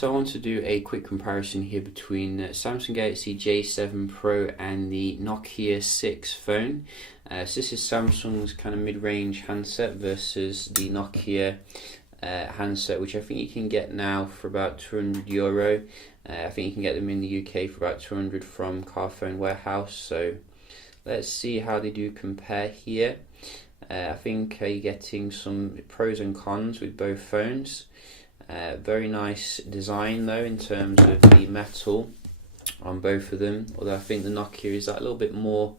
So I want to do a quick comparison here between Samsung Galaxy J7 Pro and the Nokia 6 phone. So this is Samsung's kind of mid-range handset versus the Nokia handset, which I think you can get now for about €200. I think you can get them in the UK for about 200 from Carphone Warehouse. So let's see how they do compare here. I think you're getting some pros and cons with both phones. Very nice design though in terms of the metal on both of them, although I think the Nokia is a little bit more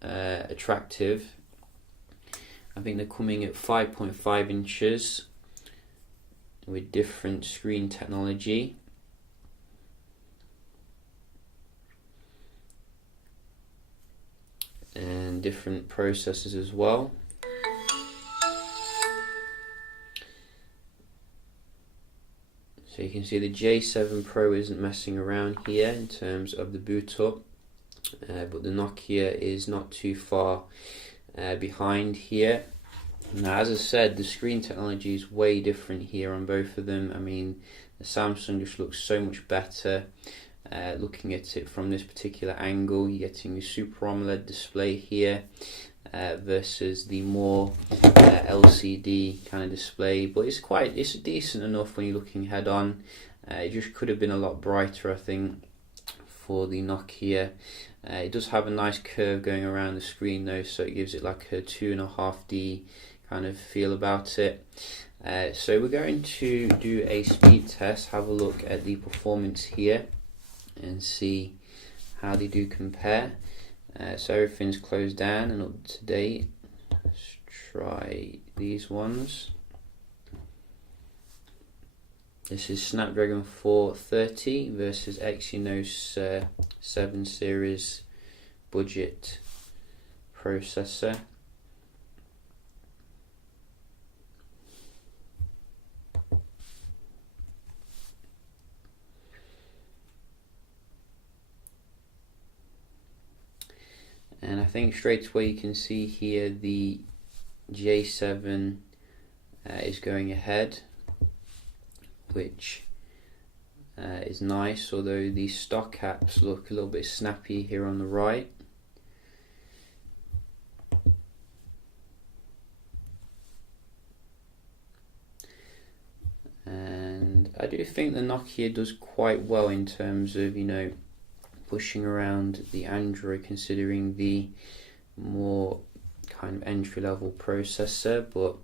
attractive. I think they're coming at 5.5 inches with different screen technology. And different processors as well. So you can see the J7 Pro isn't messing around here in terms of the boot up, but the Nokia is not too far behind here. Now, as I said, the screen technology is way different here on both of them. I mean, the Samsung just looks so much better. Looking at it from this particular angle, you're getting a Super AMOLED display here versus the more LCD kind of display, but it's decent enough when you're looking head on. It just could have been a lot brighter, I think, for the Nokia. It does have a nice curve going around the screen though, so it gives it like a 2.5D kind of feel about it. So we're going to do a speed test, have a look at the performance here and see how they do compare. So everything's closed down and up to date. Let's try these ones. This is Snapdragon 430 versus Exynos 7 series budget processor. And I think straight away you can see here the J7 is going ahead, which is nice, although the stock apps look a little bit snappy here on the right. And I do think the Nokia does quite well in terms of, pushing around the Android, considering the more kind of entry-level processor, but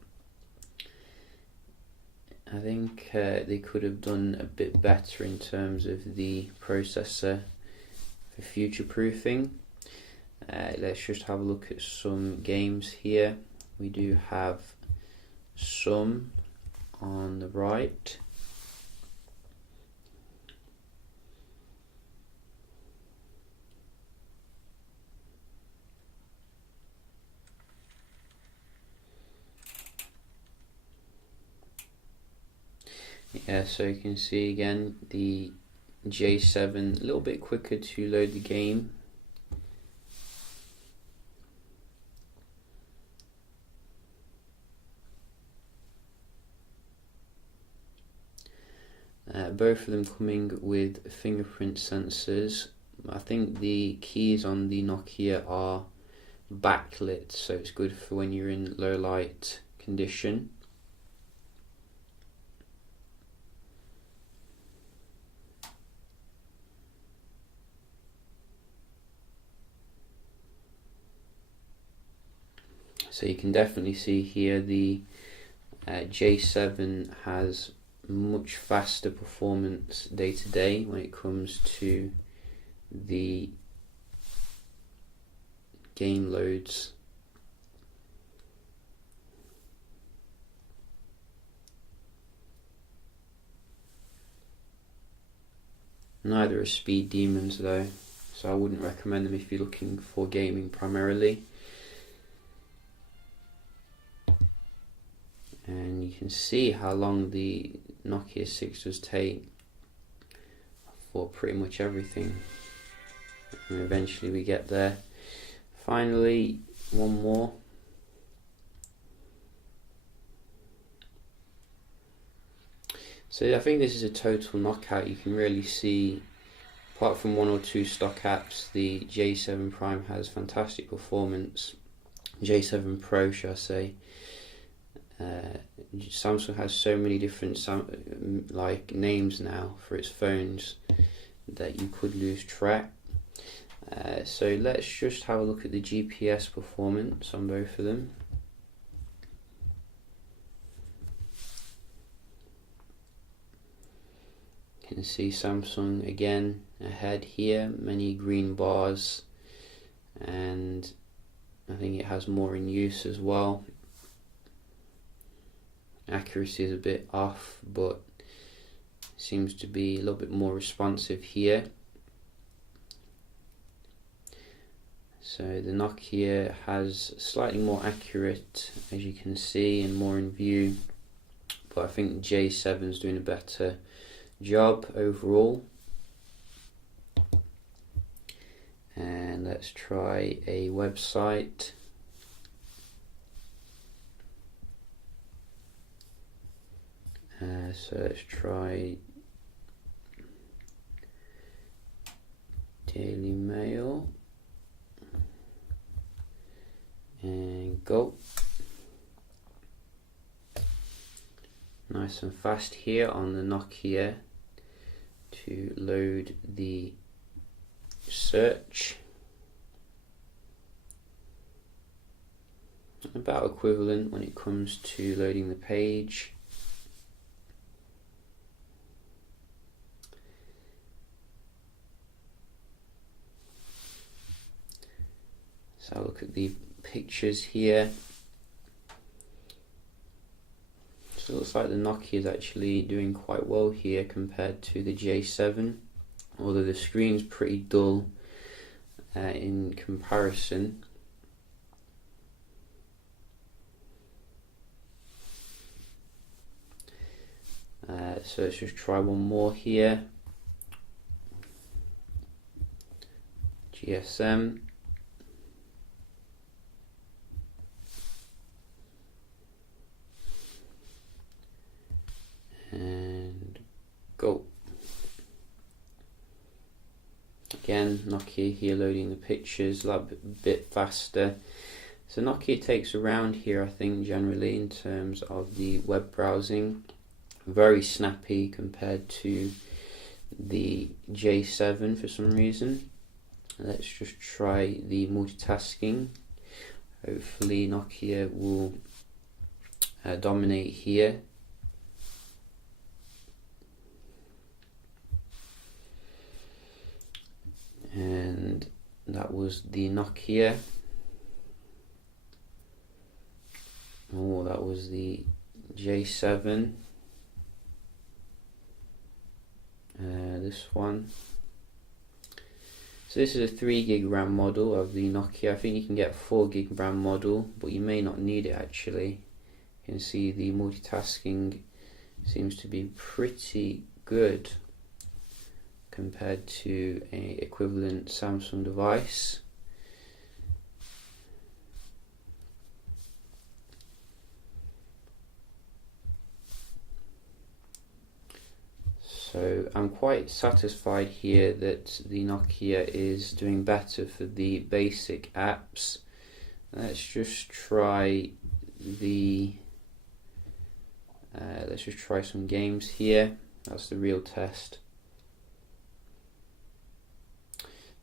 I think they could have done a bit better in terms of the processor for future-proofing. Let's just have a look at some games here. We do have some on the right. Yeah, so you can see again the J7 a little bit quicker to load the game. Both of them coming with fingerprint sensors. I think the keys on the Nokia are backlit, so it's good for when you're in low light condition. So you can definitely see here the J7 has much faster performance day to day when it comes to the game loads. Neither are speed demons though, so I wouldn't recommend them if you're looking for gaming primarily. And you can see how long the Nokia 6 does take for pretty much everything. And eventually we get there. Finally, one more. So I think this is a total knockout. You can really see, apart from one or two stock apps, the J7 Prime has fantastic performance. J7 Pro, shall I say. Samsung has so many different names now for its phones that you could lose track. So let's just have a look at the GPS performance on both of them. You can see Samsung again ahead here, many green bars, and I think it has more in use as well. Accuracy is a bit off, but seems to be a little bit more responsive here. So the Nokia has slightly more accurate, as you can see, and more in view, but I think J7 is doing a better job overall. And let's try a website. So let's try Daily Mail and go. Nice and fast here on the Nokia to load the search. About equivalent when it comes to loading the page. So look at the pictures here. So it looks like the Nokia is actually doing quite well here compared to the J7, although the screen's pretty dull in comparison. So let's just try one more here. GSM. And go. Again, Nokia here loading the pictures a little bit faster. So Nokia takes around here, I think, generally in terms of the web browsing. Very snappy compared to the J7 for some reason. Let's just try the multitasking. Hopefully Nokia will dominate here. And that was the Nokia. Oh, that was the J7. This one. So this is a 3 gig RAM model of the Nokia. I think you can get a 4 gig RAM model, but you may not need it actually. You can see the multitasking seems to be pretty good compared to an equivalent Samsung device. So I'm quite satisfied here that the Nokia is doing better for the basic apps. Let's just try the let's just try some games here. That's the real test.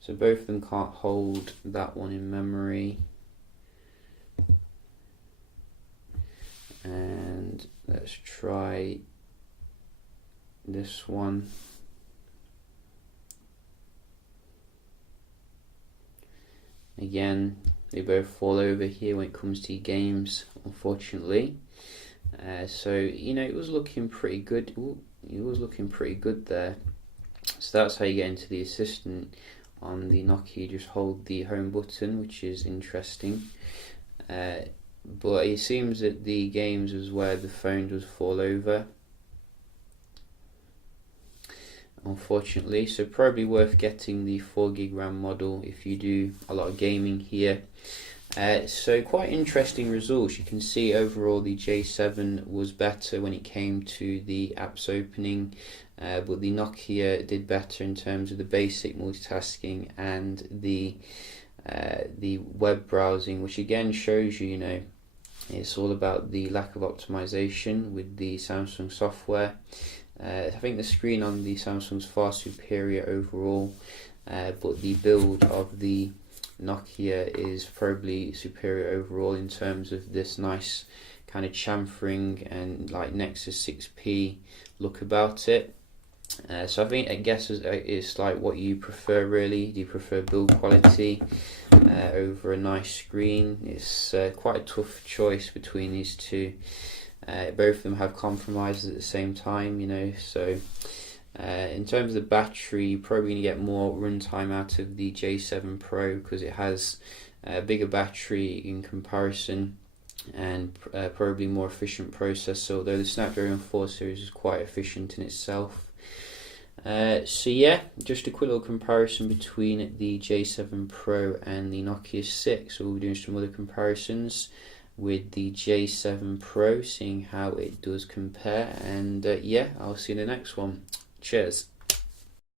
So both of them can't hold that one in memory. And let's try this one. Again, they both fall over here when it comes to games, unfortunately. So you know, it was looking pretty good. Ooh, it was looking pretty good there. So that's how you get into the assistant on the Nokia. You just hold the home button, which is interesting. But it seems that the games was where the phone does fall over, unfortunately. So probably worth getting the 4 gig RAM model if you do a lot of gaming here. So quite interesting results. You can see overall the J7 was better when it came to the apps opening, but the Nokia did better in terms of the basic multitasking and the web browsing, which again shows you, it's all about the lack of optimization with the Samsung software. I think the screen on the Samsung's far superior overall, but the build of the Nokia is probably superior overall in terms of this nice kind of chamfering and like Nexus 6P look about it. So I guess it's like what you prefer really. Do you prefer build quality over a nice screen? It's quite a tough choice between these two. Both of them have compromises at the same time, so in terms of the battery, you're probably going to get more runtime out of the J7 Pro because it has a bigger battery in comparison and probably more efficient processor, although the Snapdragon 4 series is quite efficient in itself. So yeah, just a quick little comparison between the J7 Pro and the Nokia 6. So we'll be doing some other comparisons with the J7 Pro, seeing how it does compare, and yeah, I'll see you in the next one. Cheers.